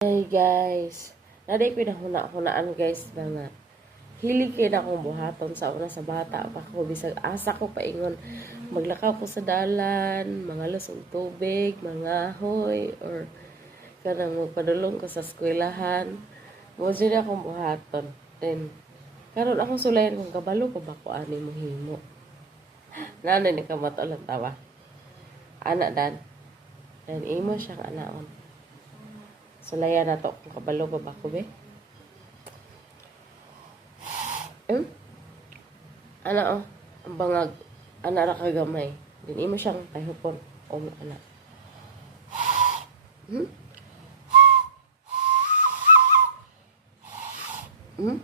Hey guys, naday ko na hunaan guys mga hilig kayo na akong buhaton sa una sa bata pa ko bisag asa ko paingon maglakaw ko sa dalan, mga lusog tubig, mga hoy or kanang magpadulong ko sa eskwelahan. Mo dyan akong buhaton. Then karon akong sulayan kung kabalo ko ba ko ani mo himo. Nanay ni kamato lang tawa. Anak dan. Dan imo siyang anaon. Sulayan na to kung kabalo ba ba ko be. Ana oh, ang bangag, ana ra kagamay. Din imo siyang pahupon o ana. Hmm? Hmm?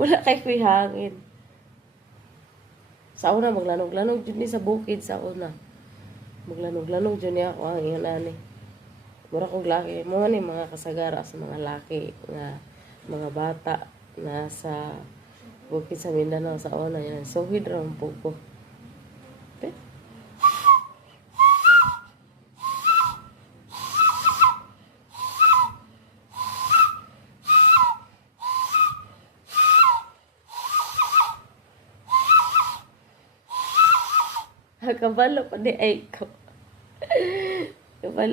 Wala kay free hangin. Sa una maglanog-lanog jud ni sa bukid sa una. Maglanog-lanog jud ni ako ang ingon ani. Mura kog laki, mo ni mga kasagara sa mga laki nga mga bata na sa bukid sa Mindanao sa una yan. So hidram po ko. Kabalo pa di ay ko. Kabalo.